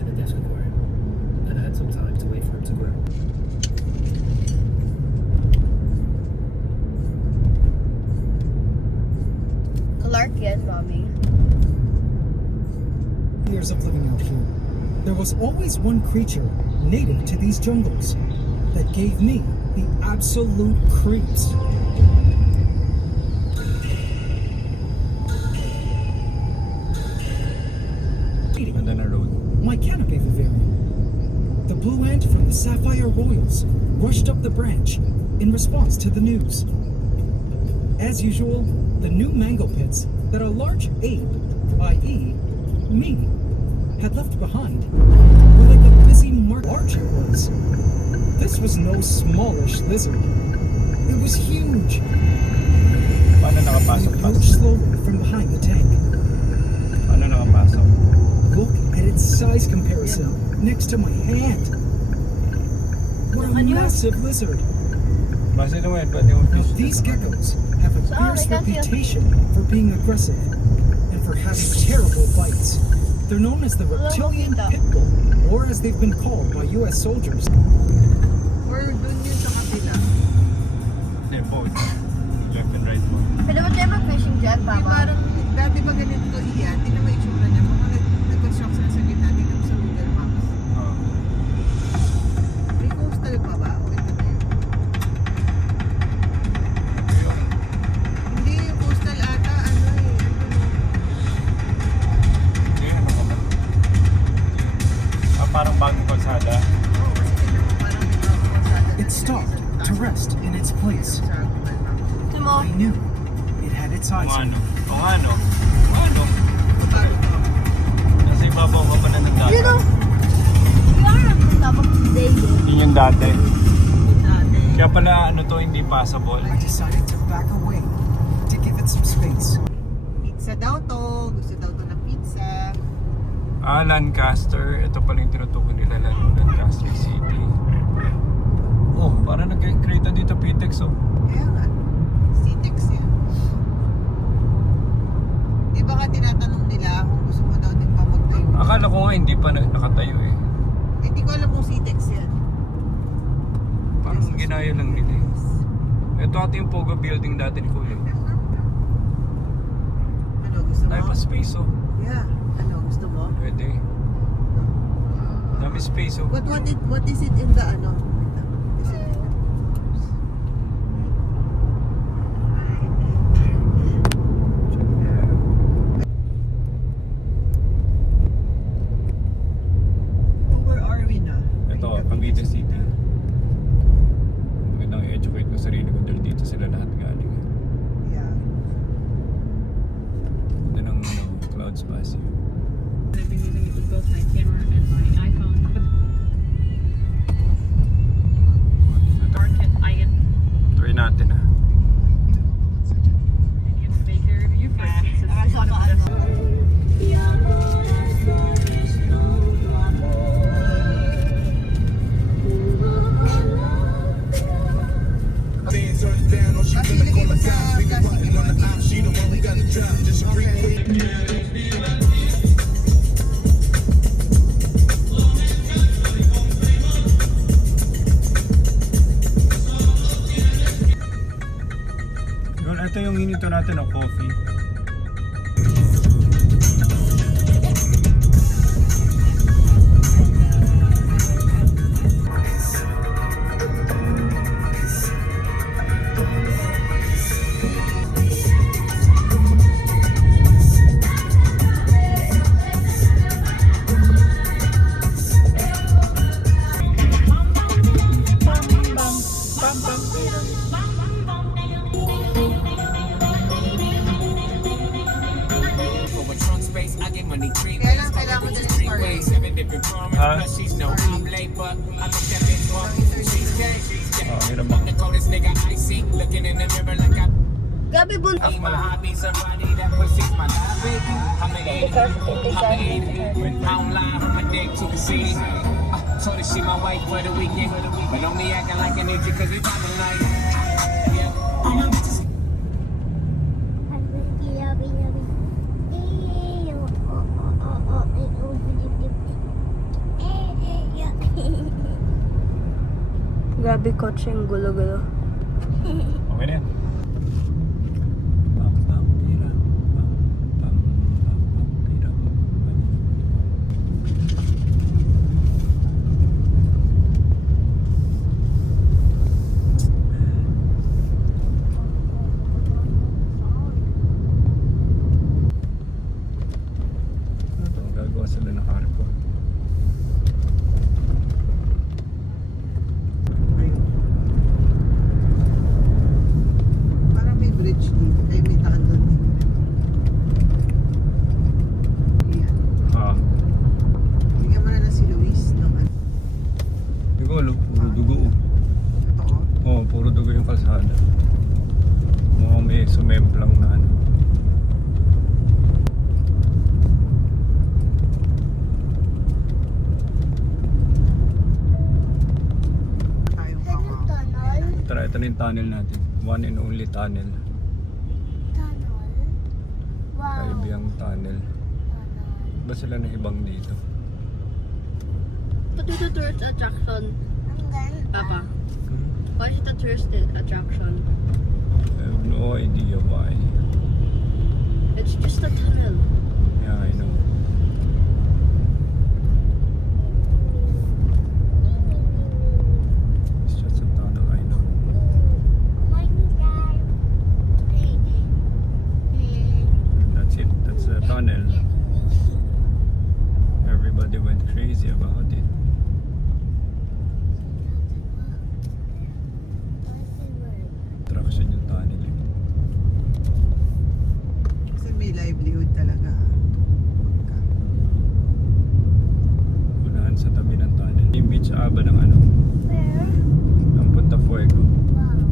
in a desk aquarium. And I had some time to wait for him to grow. Clark yan, Mommy. Years of living out here, there was always one creature native to these jungles that gave me the absolute creeps. My canopy vivarium. The blue ant from the Sapphire Royals rushed up the branch in response to the news. As usual, the new mango pits that a large ape, i.e., me, had left behind were like a busy mark. Large it was. This was no smallish lizard. It was huge. Paano nakapasok? Approached slowly from behind the tank. Paano nakapasok? Look at its size comparison next to my hand. What a massive lizard. Base naman, pwede yung Now, fish. these geckos have a fierce reputation for being aggressive and for having terrible bites. They're known as the reptilian pit bull, or as they've been called by U.S. soldiers. Or dun yun sa kabila. Hindi, both. Left and right mo. Pwede mo tayo mag-fishing dyan, Di Papa? parang, dati ba ganito iyan? Tingnan mo itsura niya. Mga nag-construction na sa gitna. Tingnan mo sa Google Maps. Oo. May coastal pa ba? O ito na yun? Hindi, yung coastal ata, ano eh. Okay, ano ka ba? Parang bagong kalsada. Oo, kasi tingnan mo, parang masyado. It stopped to rest in its place. Gusto mo? I knew it had its eyes on me. O ano? Nasa ibabaw ka pa na nagdata. Yun o! Kaya naman dapat today yun. Yun yung dati. Kaya pala ano to, hindi passable. I decided to back away to give it some space. Pizza daw to. Gusto daw to ng pizza. Lancaster. Ito pala yung tinutukoy nila, Lancaster City. Oh, parang nag-create na dito Pitex oh. Kaya nga. Citex yan. Di ba ka tinatanong nila kung gusto mo daw din pa magtayo? Akala ko nga hindi pa nakatayo eh. Eh, di ko alam kung Citex yan. Parang ginaya lang nila eh. Ito ate yung Pogo building dati ni Kuya. Ano, gusto mo? Ay pa space oh. Yeah. Ano, gusto mo? Pwede. Dami space oh. But what is it in the ano? Is it in the Where are we na? Ito, Cavite City. Magandang i-educate ko sarili ko dahil dito sila lahat galing. Yeah. Ito ng Clouds Pass yun. I've been using it with both my camera and my iPhone. Market, I get Try natin ah. to take care of you first. This is one of the Pili kayo sa Yun, ito yung hinito natin ng coffee. Kailan kailangan mo din storage? Ha? Oh, hirap ba? Gabi buntis mo. Told her she my wife for the weekend, but don't be acting like an idiot 'cause we poppin' like, yeah. All my bitches. Grabe kotseng gulo-gulo. Okay na yan. Pam, pam, pira. Pam, pam, pam, pam, pira. Ito, gagawa sila ng hardcore. Ayun. Parang may bridge dito. Ay, may daan doon dito. Ayan. Ah, Bigyan mo na lang si Luis ng ano. siguro, puro dugo. Ito oh. Oo, puro dugo yung kalsada. Mga may sumemplang na ano. Tayong Ano kawawa. tunnel? Tara, ito na yung tunnel natin. One and only tunnel. Tunnel? Wow. Kaibiyang tunnel. Tunnel. Ba sila na ibang dito? But it's a tourist attraction, Ang ganda. Papa. Why is it a tourist attraction? I have no idea why. It's just a tunnel. Yeah, I know. It's just a tunnel, I know. That's it. That's the tunnel. Everybody went crazy about it. Attraction yung tunnel. Eh. Kasi may livelihood talaga. Unahan sa tabi ng tunnel. Yung beach aba ng ano, Where? ng Punta Fuego. Wow.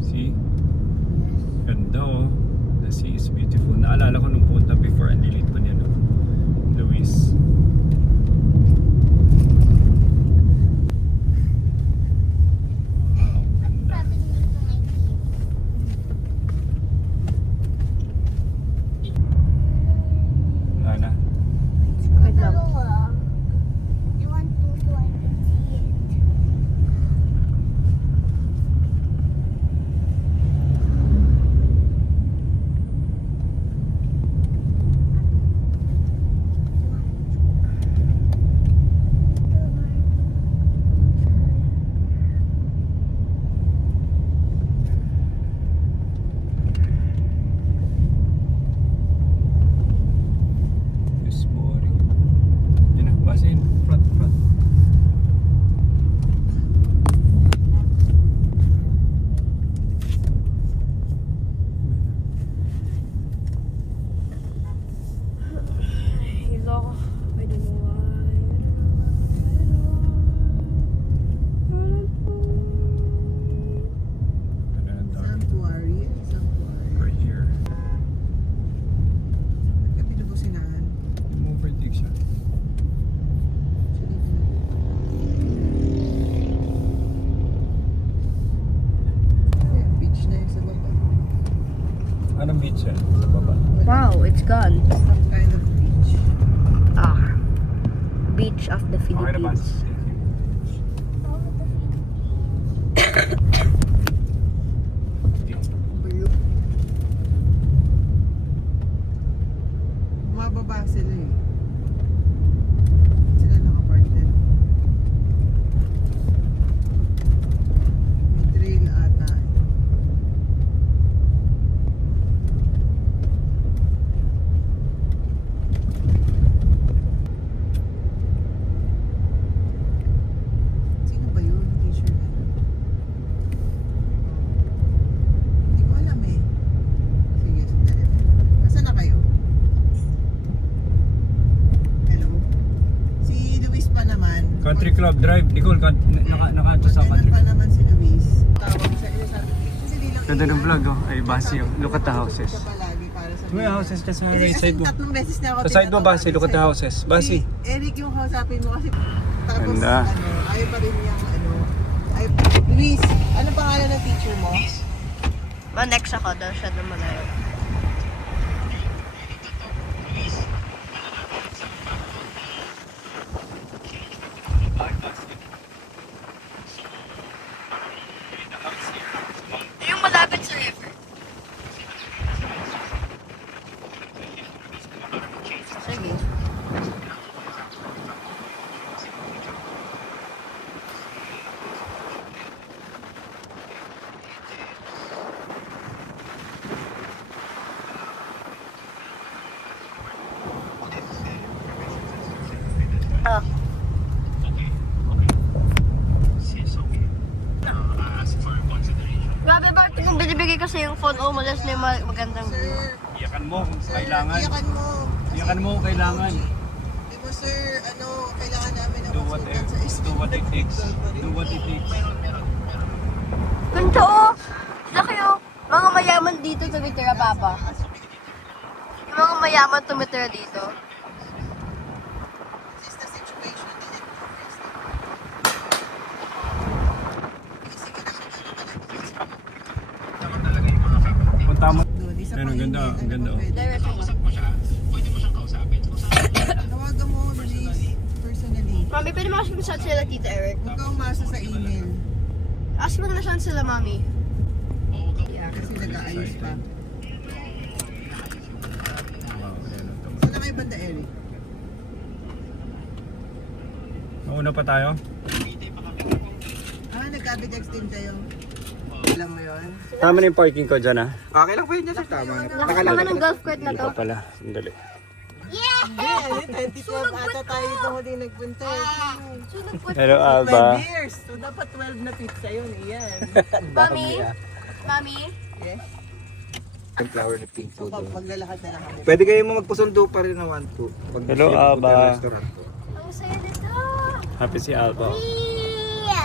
See? Ganda oh. The sea is beautiful. Naalala ko nung punta before, ang lilit pa niya no? Luis. Wow, ganda. Sabi niyo kung may Wala na. Wait lang. You want to go and see it? This boring. Yun na, basin. Front, front. Hello. I don't know why. Ano ang dami. Sanctuary. Sanctuary. We're here. Kaya pinubusinahan. Yung overtake siya. Yeah, beach na yun sa baba. Anong beach yan? Sa baba. Wow, it's gone. Some kind of beach. Ah. Beach of the Okay na ba? Philippines. Mababa sila eh. Sila nakapark din. May trail ata eh. Sino ba yun? T-shirt na yun? Hindi ko alam eh. Sige, sandali. Nasaan na kayo? Hello? Si Luis pa naman. Country Club Drive. Nicole, naka sa Kailan Country pa Club. naman si Luis? Tawag sa iyo sa kasi di lang Ganda ng vlog oh. Ay, basi oh. Look at the houses. Siya palagi para sa May houses dyan sa Kasi right side mo. tatlong beses na ako Sa side mo, tinatawagan Basi. Look at the sa'yo. houses. Basi. Si Eric yung kausapin mo kasi tapos Ganda. ano, ayaw pa rin niyang ano. Ay, Luis, ano pangalan ng teacher mo? Next ako, daw siya na malayo. Oh. Grabe ba kung binibigay ko sa yung phone, malas na yung magandang view. Sir, Iyakan mo kung kailangan. iyakan mo. Iyakan mo kung kailangan. Di ba sir, kailangan namin na Do what it takes. Do what it takes. Ganito oh! Laki oh! Mga mayaman dito tumitira, Papa. Yung mga mayaman tumitira dito. This is the situation. Punta mo. Doon, isa Yan, pang ang ganda, email. ang ganda, oh. Pwede. Direct mo. Tawagan mo, Luis, personally. Mami, pwede mo ask kung saan sila, Tita Eric? Huwag kang umasa sa email. Ask mo na saan sila, Mami. Yeah. Kasi nag-aayos pa. Wow, ayan, ito. Saan na kayo banda, Eric? Mauna pa tayo? Nag-Abitex din kayo. Alam mo yun? Tama na yung parking ko dyan, ha? Okay lang po yun dyan, sir. Tama na. Naman ng golf court na to. Ito pala. Sandali. Hindi, 2012 ata tayo dito huling nagpunta. Sunog po. Hello, 12 Aba. years. So, dapat 12 na pizza yun. Iyan. Mami? Mami? Yes? Yung flower na pink po So, doon. maglalakad na lang kami. Pwede kayo mo magpusundo pa rin na 1-2. Pag Hello, gusto niyo pupunta Aba. sa restaurant po. Ang saya nito. Happy si Alba.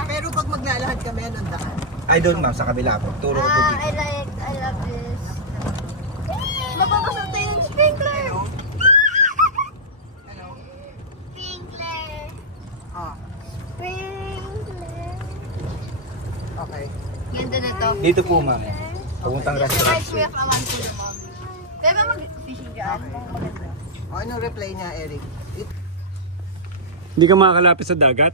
Pero pag maglalakad kami, anong daan? Ay, doon ma'am, sa kabila po. Turo ko po dito. I love this. Mapapasok tayo ng sprinkler. Hello? Sprinkler. Ah, Sprinkler. okay. Ganda na to. Dito po ma'am. Papuntang restaurant. Reminds me of Amanti na mami. Pwede ba mag-fishing dyan? Maganda. O, anong reply niya, Eric? Hindi ka makakalapit sa dagat?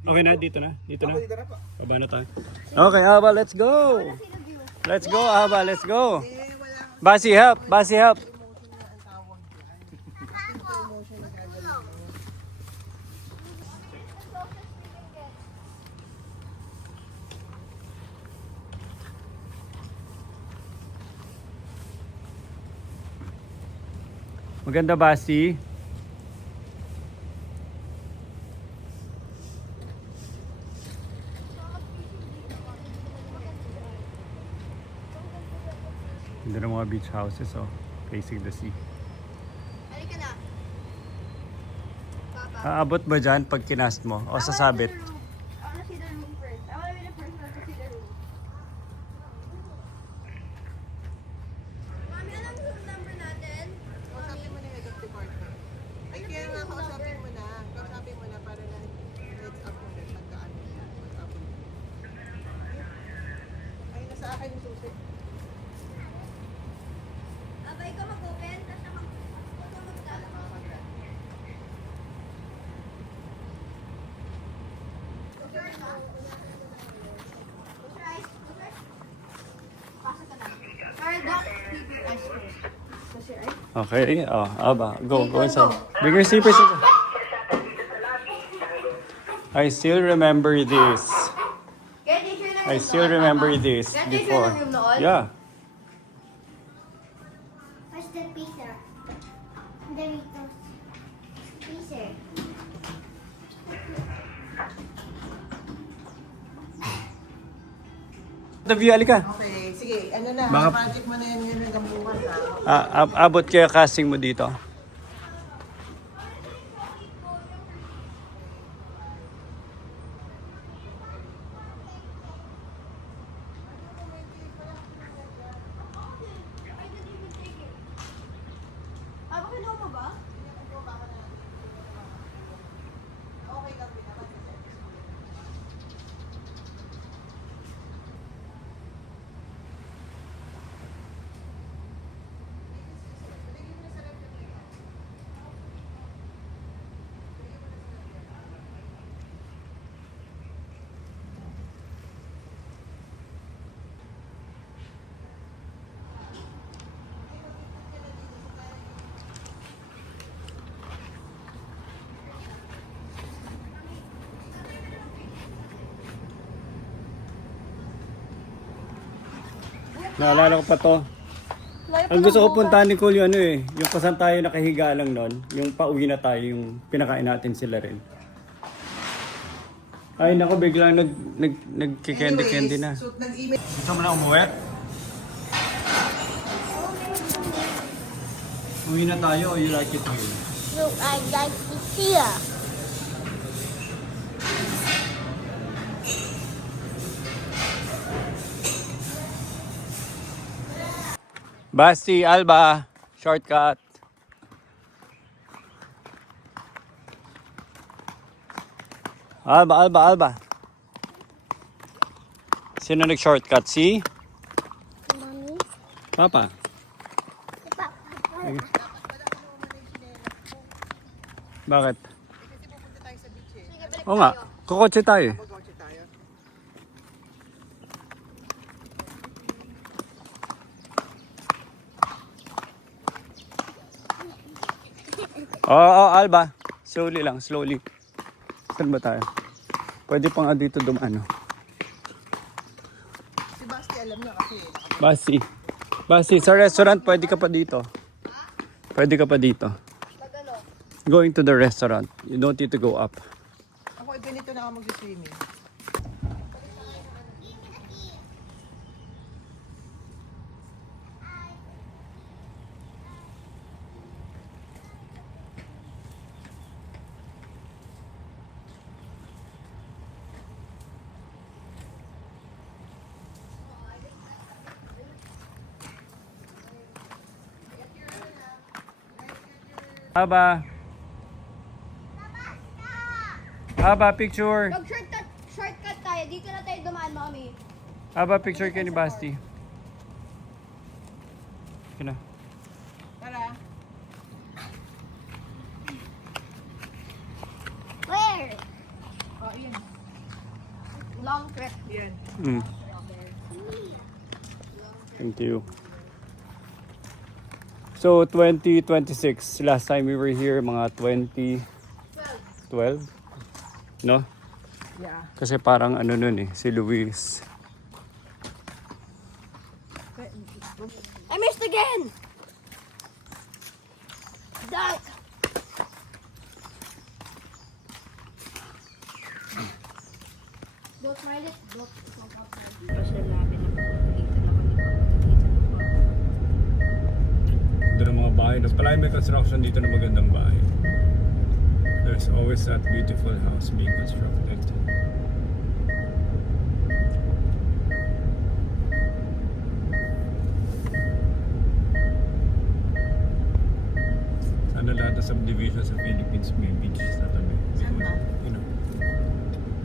Okay na, dito na. Dito na. Dito na po. Baba na tayo. Okay, Aba, let's go! Let's go, Aba, let's go! Basi, help! Basi, help! Maganda, Basi. Ganda ng mga beach houses, oh. Facing the sea. Halika na. Papa. Aabot ba dyan pag kinast mo? O sasabit? I wanna see the room first. I wanna be the first one to see the room. Mami, anong room number natin? Kausapin mo na yung head of department. Ay, kaya nga, kausapin mo na. Kausapin mo na para na let's up mo na pagkaan. Ay, nasa akin yung susi. Abay ka mag-open, tapos ako mag-tala. Okay, oh, Aba, go inside. Bring your slippers. I still remember this. I still remember this before. Yeah. Where's the pizza? Doritos. Pizza. The view, alika. Okay, sige. Ano na, Baka- project mo na yan yun hanggang bukas ha. Abot kaya casting mo dito. Aba, kinuha mo ba? Naalala ko pa to. Layo Ang gusto ko puntahan ni Cole yung ano eh, yung pasan tayo nakahiga lang nun, yung pauwi na tayo, yung pinakain natin sila rin. Ay nako, biglang nagkikendi-kendi na. So, nag-email. Gusto mo na umuwi? Uwi na tayo o you like it here? No, I like it here. Basti, Alba, shortcut. Alba. Sino nag-shortcut? Si? Mommy, Papa. si Papa. Bakit? Kasi pupunta tayo sa beach eh. Sige, balik Oo nga, tayo. kukotse tayo. Mag-watch tayo. Oo, Alba. Slowly lang, slowly. Saan ba tayo? Pwede pa nga dito dumano. Si Basti alam niya kasi. Basti, sa restaurant pwede ka pa dito. Pwede ka pa dito. Going to the restaurant. You don't need to go up. Ako ganito na ako mag-swimming. Aba, picture. Shortcut tayo. Dito na tayo dumaan, Mommy. Aba, picture kayo ni Basti. Kina. Tara. Where? Oh, yun. Long trip. Yan. Thank you. So, 2026. Last time we were here, mga 2012. No? Yeah. Kasi parang ano nun eh, si Luis. I missed again! Dunk! Don't mind it. Don't. Doon ang mga bahay. Palagi may construction dito na magandang bahay. There's always that beautiful house being constructed. Sana lahat ng subdivision sa Philippines may beach sa tabi. You know,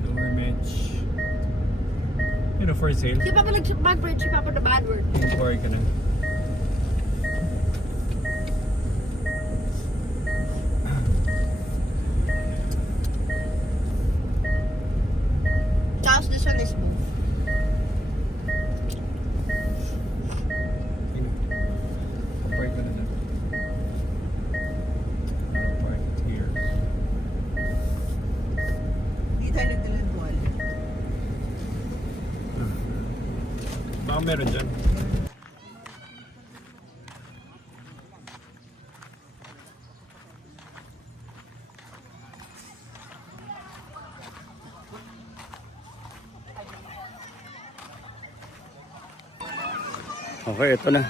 Lower Metch. You know, for sale. Si Papa nag-bad word. Si Papa the bad word. Inquiry ka na. Tapos this one is both. Park ka na lang. Park here. Hindi tayo nagdalang tuwal. Baka meron dyan. Okay, ito na.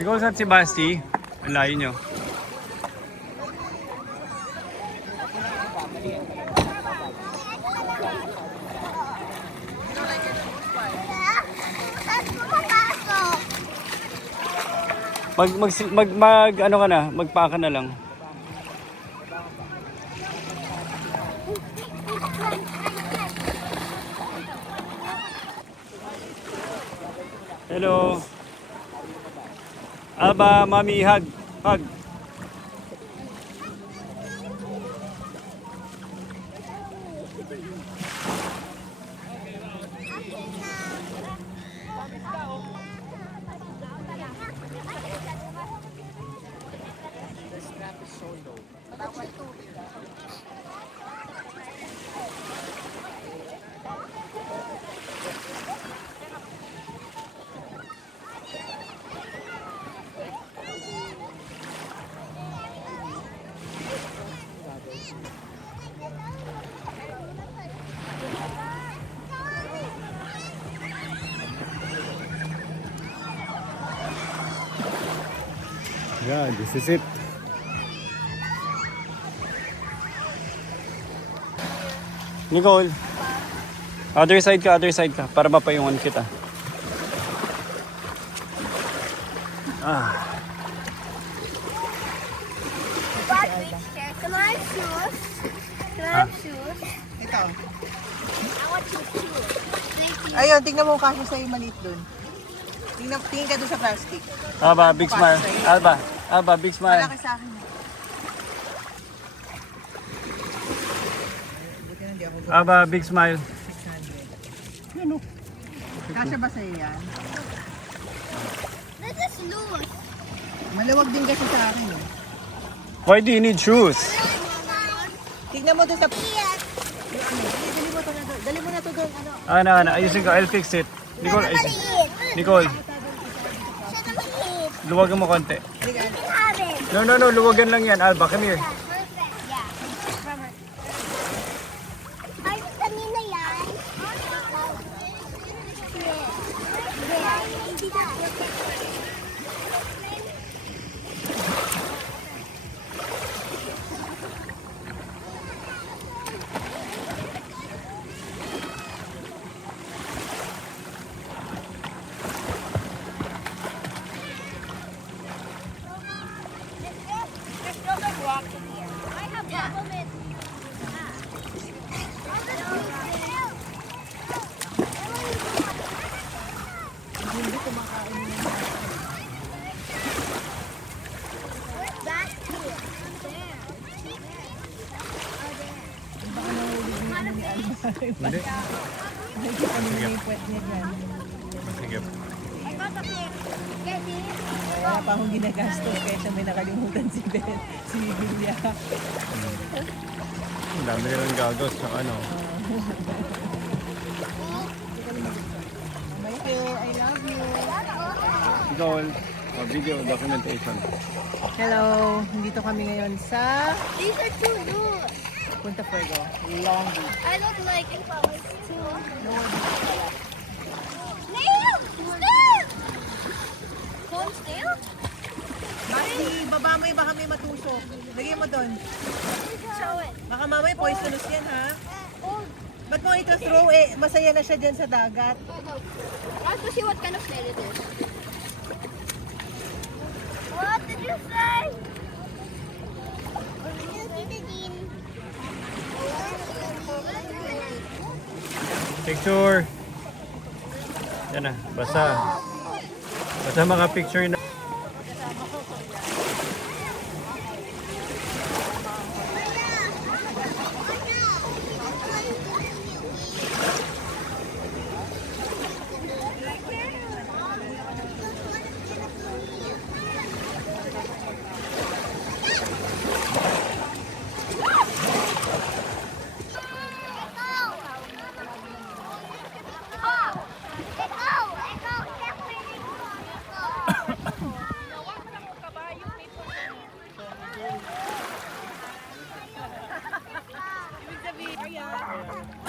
Ikaw saan si Basti? Ang layo nyo. Ano ka na, magpaka na lang. Hello. Alba, mami, hug. Hug. Yeah, this is it. Nicole, other side ka, para mapayungan kita. But which chair? Can I have shoes? Can I have shoes? Ito. I want shoes too. Thank you. Ayun, tingnan mo kasi sa'yo maliit dun. Tingin ka dun sa plastic. Alba, big smile. Alba, big smile. Malaki sa akin. Buti na hindi ako Alba, big smile. 600. Kasya ba sa'yo yan? This is loose. Maluwag din kasi sa akin eh. Why do you need shoes? Tignan mo dun sa... Dali mo na to doon. Ano? Ana, ayusin ko. I'll fix it. Nicole, ayusin. Nicole, luwagan mo konti. No, luwagan lang yan. Alba, come here. Ay, kanina yan. I have government. Where's that? Hindi. Sige. I got the pig. Get it? Wala pa akong ginagastos kaya may nakalimutan si Ben, si Bilya. Ang dami nilang gagos sa ano. Thank you, I love you. Nicole, video documentation. Hello, nandito kami ngayon sa These are too loose. Punta Fuego, Long Beach. I don't like it. It's too. Snail! Corn snail? Masti, baba mo yung baka may matusok. Lagyan mo doon. Show it. Baka mamaya poisonous yan ha. Oh, Ba't mo ito throw eh? Masaya na siya dyan sa dagat. I have to see what kind of snail it is. What did you say? Picture. Yan na, basa. Basta mga picture na.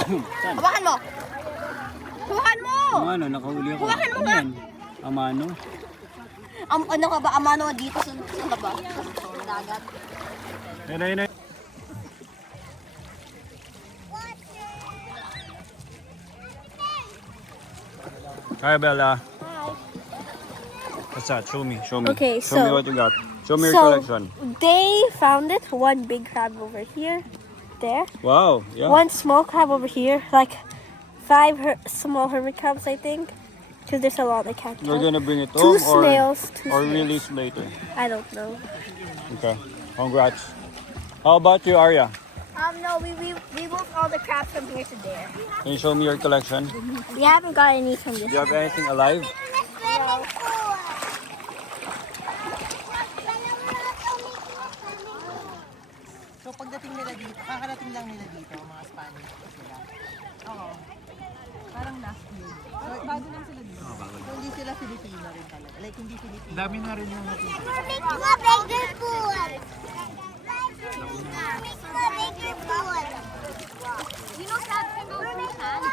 Hawakan mo! Hawakan mo! Amano, nakahuli ako. Hawakan mo ba? Amano? Ano ka ba? Amano dito sa labas? Sa dagat. Yan. Hi, Bella. Hi. What's that? Show me. Okay, Show me so- what you got. Show me your So, collection. they found it. One big crab over here. There. Wow. Yeah. One small crab over here. Like 5 small hermit crabs, I think. Because there's a lot I can't You're count. gonna bring it 2 home snails. 2 or snails. release later. I don't know. Okay. Congrats. How about you, Arya? No, we moved all the crabs from here to there. Can you show me your collection? We haven't got any from this. Do you have anything alive? manage pa sila. Oo. Parang last year. Bago lang sila dito. So, hindi sila Filipino rin talaga. Like, hindi Filipino. Dami na rin yung natin. You know that can go through sand?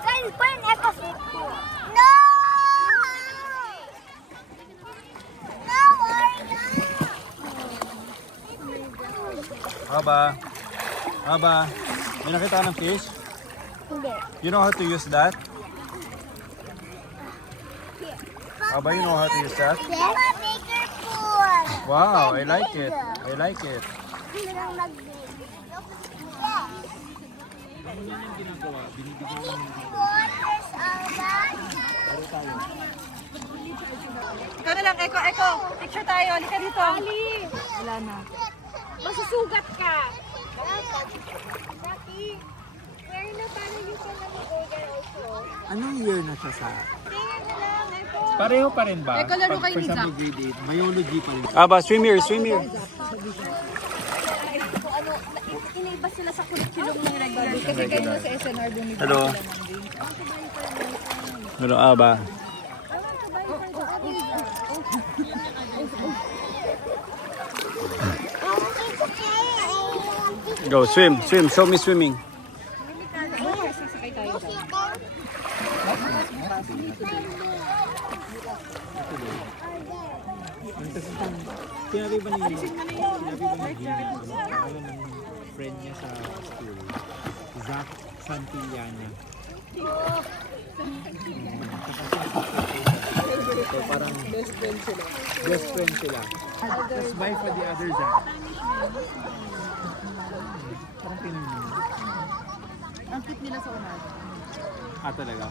Guys, put an echo fit. No! No, Aba, may nakita ka ng fish? Hindi. You know how to use that? Aba, you know how to use that? Yes. Bigger pool. Wow, I like it. I like it. Hindi lang mag-big. Ikaw na lang, Eko. Picture tayo. Halika dito. Wala na. Masusugat ka. Rocky, where na paano you can go there also? Anong year na siya sa? Tingnan na lang, Eko. Pareho pa rin ba? Eko, laro kayo ni Zach. grade 8, biology pa rin. Aba, swim here. Kung ano, inaiba sila sa curriculum ng regular. Kasi kayo sa SNR bumibili Hello. sila ng games. Ano, Aba? Go, swim. Show me swimming. Sasakay tayo dyan. Sinabi ba ni friend niya sa school, Zach Santillana. So parang best friend sila. Just buy for the other Zach. Parang pinili. Ang cute nila sa unahan. Ah, talaga?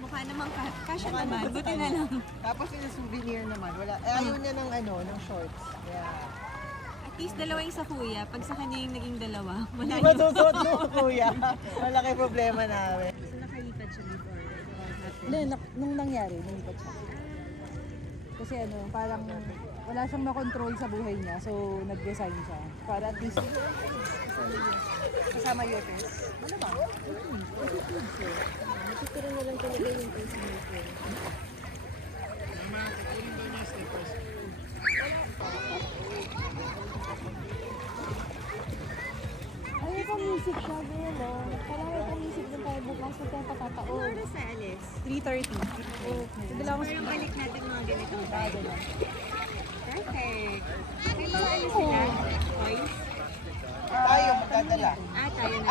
Mukha namang kasya naman. Buti na lang. Tapos yung souvenir naman. Wala, ayaw niya ng ng shorts. Yeah. At least dalawa yung sa kuya. Pag sa kanya yung naging dalawa, wala Hindi yung... masusuot mo, kuya. Malaki problema namin. So nakalipat siya before. Hindi, nung nangyari, nalipat siya. Kasi parang wala siyang makontrol sa buhay niya. So, nag-resign siya. Para at least kasama yung test. Ano ba? Natuturo na lang talaga yung test mo. Ay, pa-music siya. Parang may pa-music din tayo bukas. Huwag tayo patataon. Ano sa alis? 3:30. Okay. Parang balik natin mga ganitong bago na. Perfect. May mga alis sila? Toys? Tayo, magdadala. Tayo na.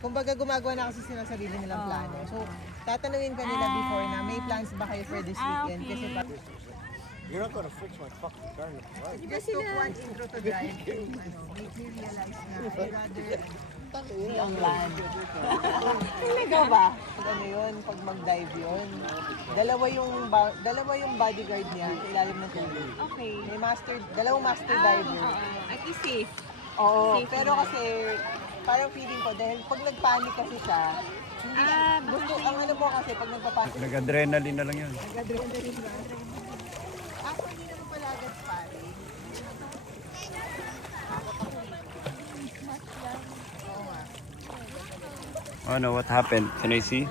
Kumbaga gumagawa na kasi sila sarili nilang plano. So, tatanungin ka nila before na may plans ba kayo for this weekend? Kasi You're not gonna fix my fucking car. just took one intro to drive to, make me realize na I'd rather be on land. Talaga ba? Ano yun, pag mag-dive yun, dalawa yung bodyguard niya sa ilalim ng tubig. Okay. May dalawang master diver. At least safe. Oo, pero kasi parang feeling ko dahil pag nag-panic kasi siya, hindi gusto, ang ano mo kasi pag nagpa-panic, Nag-adrenaline na lang yun. nag-adrenaline ba? Ako hindi naman pala agad pare. Ano, what happened? Can I see?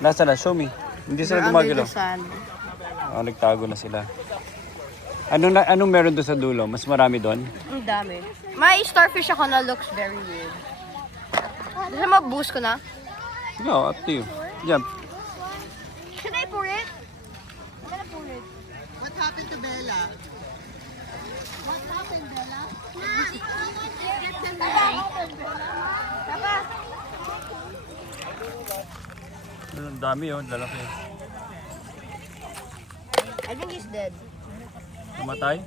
Nasa na? Show me. Hindi sila gumagalaw. Nagtago na sila. Anong meron doon sa dulo? Mas marami doon? Ang dami. May starfish ako na looks very weird. Gusto mo boost ko na? No, up to you. Jump. Should I pour it? I'm gonna pour it. What happened to Bella? What happened, Bella? Papa! Ang dami yun, lalaki. I think he's dead. Namatay?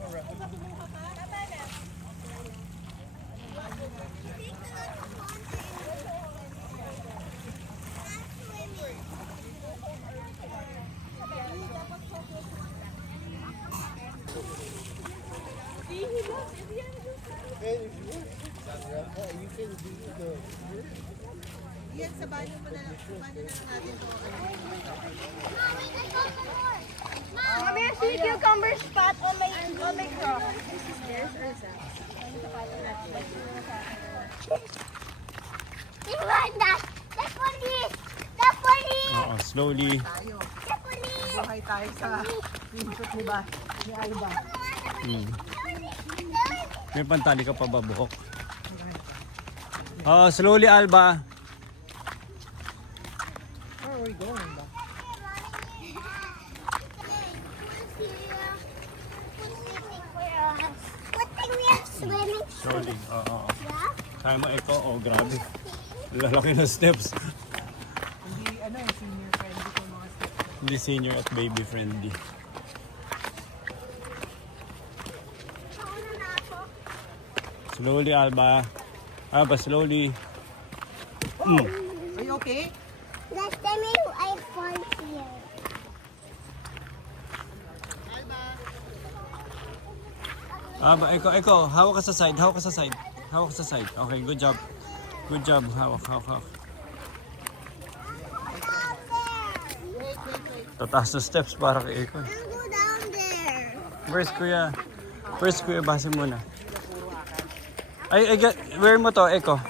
Yan, sa banyo mo na lang. Sa banyo na lang natin to. Mommy, I see a cucumber spot on my cross. The police! The police! Oo, slowly. The police! Buhay tayo sa screenshot ni ba? Ni Alba. May pantali ka pa ba, buhok? Oh, slowly, Alba. Where are we going ba? What thing we have swimming? Slowly. Oo. Kaya mo, Eko. Oh, grabe. Lalaki na steps. Hindi, senior friendly ko mga steps. Hindi senior at baby friendly. Slowly, Alba. Alba, slowly. Are you okay? Last time I fall here. Alba, Eko. Hawak ka sa side. Hawak ka sa side. Hawak ka sa side. Okay, good job. Good job. Hawak. Tataas na steps para kay Eko. Go down there. First, Kuya, base muna. Where mo to, Eko?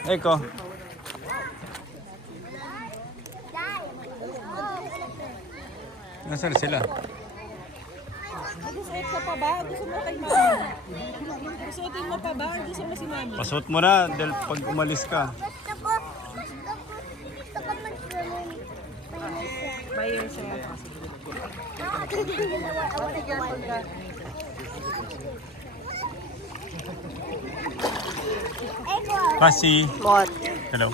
Nasaan sila? Nag-suot ka pa ba? Gusto mo kay mami? Gusuotin mo pa ba? Or gusto mo si mami? Pasuot mo na dahil pag umalis ka. Gusto ko mag-swimming by myself. By yourself. I wanna go on there. Pasi. What? Hello.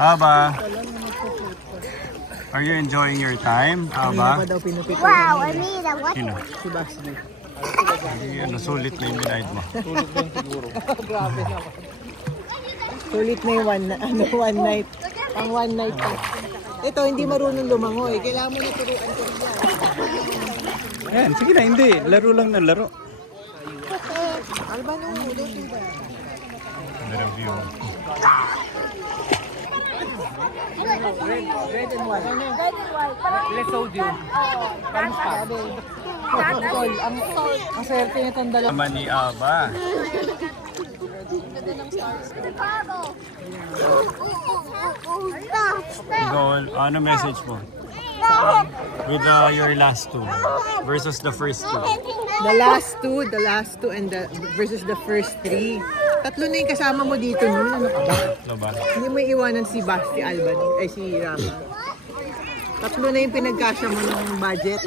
Aba. Are you enjoying your time, Aba? daw pinupit Wow, I made a what? Sino? si Baxley. Ano, sulit na yung binayad mo. Grabe naman. Sulit na yung one night. Pang one night pa. Ito, hindi marunong lumangoy. Kailangan mo na turuan ko rin yan. Ayan, sige na, hindi. Laro lang na laro. Alba, no, don't do that. Laro view. Red and white. Red and white. Let's hold you. Ang swerte nitong dalawa. Naman ni Aba. Chicago. Goal. Ano message mo? With your last two versus the first two. The last two and versus the first three. Tatlo na yung kasama mo dito nun. Ano ka ba? Ano ba? Hindi mo iwanan si Alban, si Rama. Tatlo na yung pinagkasya mo ng budget.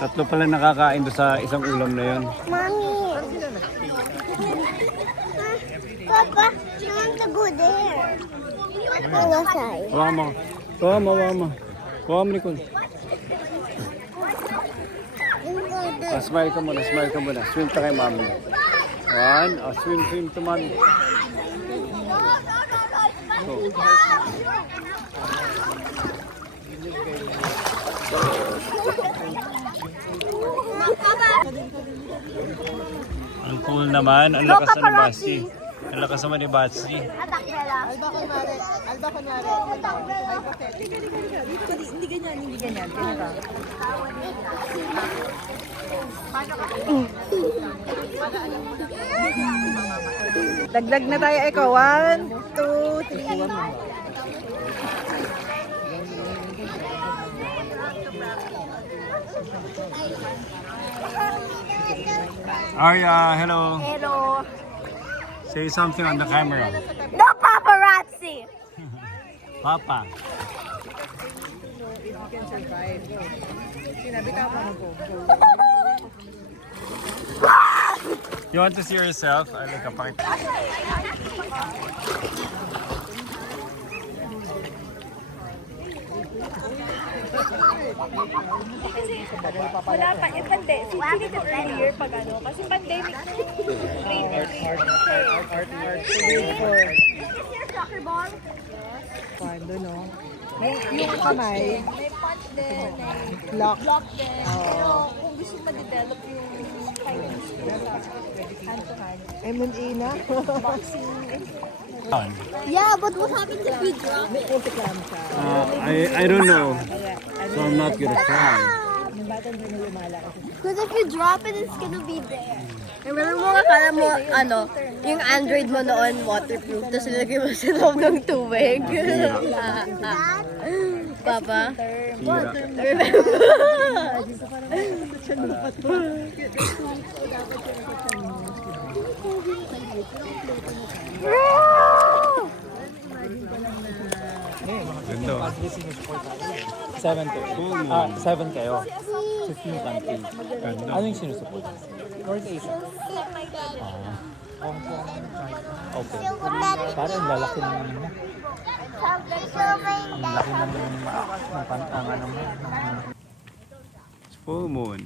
Tatlo pala nakakain doon sa isang ulam na yon. Mommy. Papa, I want to go there. Ano sa'yo? Kuha mo. Kuha mo, Nicole. Smile ka muna. Swim ka kay mami. One. Swim to mami. Ang cool naman. Ang lakas ni Basti. Ang lakas naman ni Basti. Atak nila. Alba kunwari. Hindi ganyan. Pinaka. Dagdag na tayo, Eko. 1, 2, 3. Arya, hello. Pero, Say something on the camera. no paparazzi. Papa. If you can survive. Sinabi ka pa go. You want to see yourself? I like a part. Wala pa, sige to earlier pag ano, kasi pandemic. Soccer ball. Paano, no? Yung kamay, May punch din, may lock. block din. Pero kung gusto ma-develop yung kind of M&A na. Yeah, but what happened if we drop it? I don't know. So I'm not gonna try. Because if you drop it, it's gonna be there. Remember mo, akala mo, yung Android mo noon, waterproof, tapos nilagay mo sa loob ng tubig. Papa? Sira. Ganda. 7 kayo. 15 countries. Ganda. Ano yung sinusupport? North Asia. Hong Kong, China. Okay. Parang lalaki naman mo. Ang laki naman ng pantangan mo. Full moon.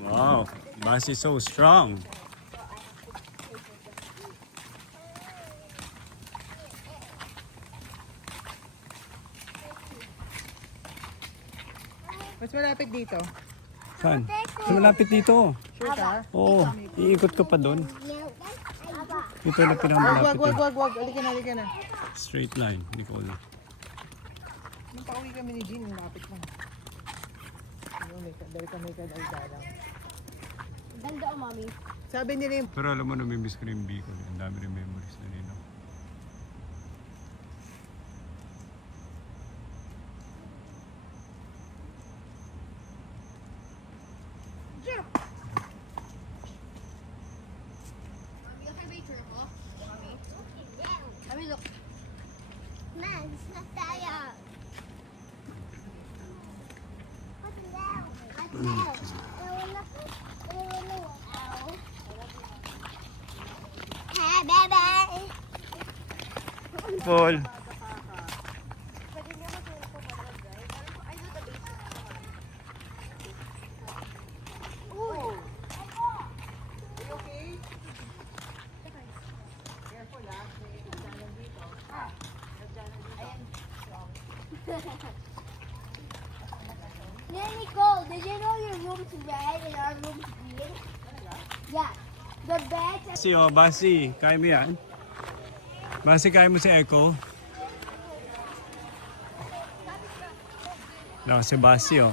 Wow, Bass is so strong. Mas malapit dito. Saan? So, malapit dito. Sure ka? Oo, iikot ka pa doon. Ito na pinakamalapit. Wag. Halika na. Straight line, Nicole. Nung pauwi kami ni Jean, malapit lang. Dahil kami kadaldalang. Ganda o, mami. Sabi nila yung Pero alam mo, namimiss ko rin Bicol. Ang dami rin memories na rin. Mami, look. Man, snack tayo. Hey, baby. Paul. Yeah, Nicole, did you know your room's red and our room's green? Yeah. The bed. Basi, oh, Basi. Kaya mo yan? Basi, kaya mo si Echo? No, si Basi, oh.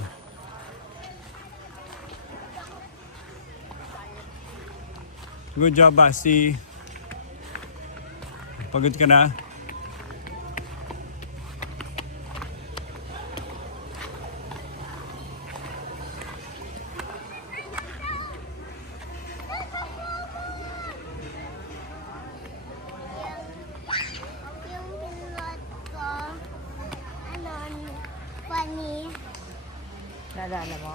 Good job, Basi. Pagod ka na? Yung pinulot ko, funny. naalala mo.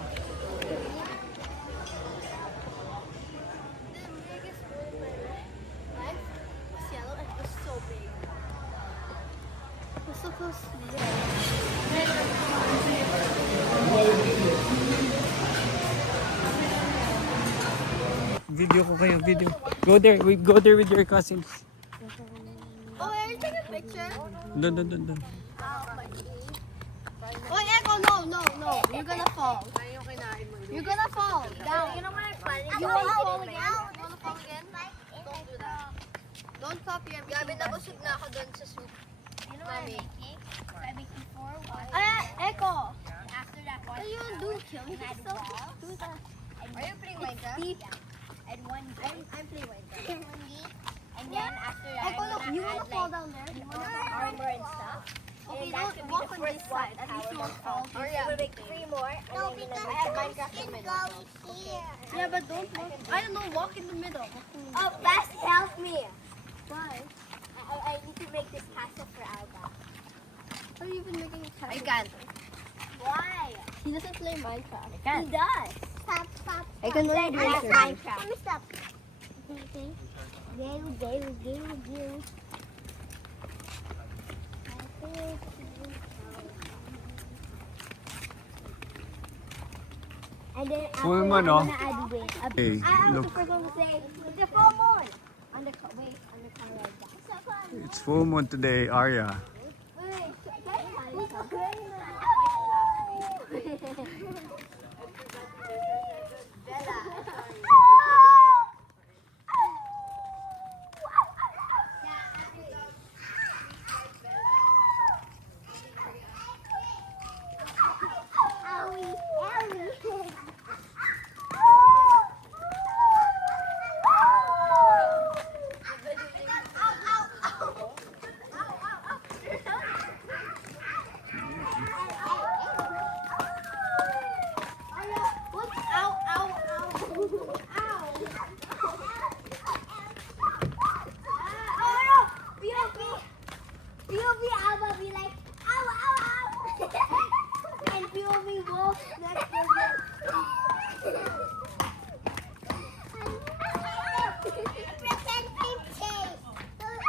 Yellow and it was so big. It was supposed to be. Video ko kayo, video. Go there with your cousins. Oh, are you taking a picture? Dun. Oh, Echo, no. You're gonna fall. You're gonna fall. Down. You know what I'm planning? You wanna fall again? You wanna fall again? Don't do that. Don't stop here. Gabi, nabusog na ako dun sa soup. You know what I make? I make before one. Echo! After that one. What are you gonna do? Kill me? Do that. Are you playing Minecraft? And one I'm playing Minecraft. And then after that, Echo, look, you wanna fall down there? You wanna armor and stuff? Okay, don't walk on this side. At least you won't fall. Oh, yeah. We'll make 3 more. No, because I have Minecraft in the middle. Okay. Yeah, but don't walk. I don't know, walk in the middle. Oh, Bass, help me. Why? I need to make this castle for Alba. How are you even making a castle? I can't. Why? He doesn't play Minecraft. I can. He does. Stop. I can only do Minecraft. Let me stop. Okay. Go. And then Full moon, no? I'm gonna add weight. Hey, I was look. going to say, the full moon. On the It's full moon today, Arya.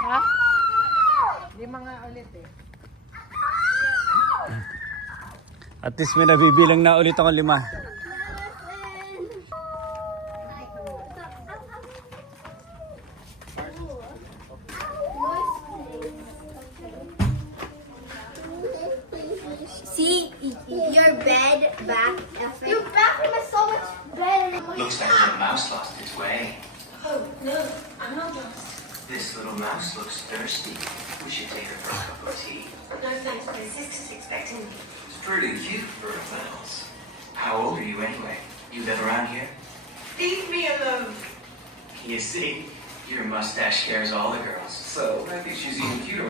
Ha? 5 nga ulit eh. At least may nabibilang na ulit ako 5. See, your bed back. Your bathroom is so much better. Looks like the mouse lost its way. Oh, no, I'm not lost. This little mouse looks thirsty. We should take her for a cup of tea. No thanks, my sister's expecting me. It's pretty cute for a mouse. How old are you anyway? You live around here? Leave me alone. You see, your mustache scares all the girls. So I think she's even cuter.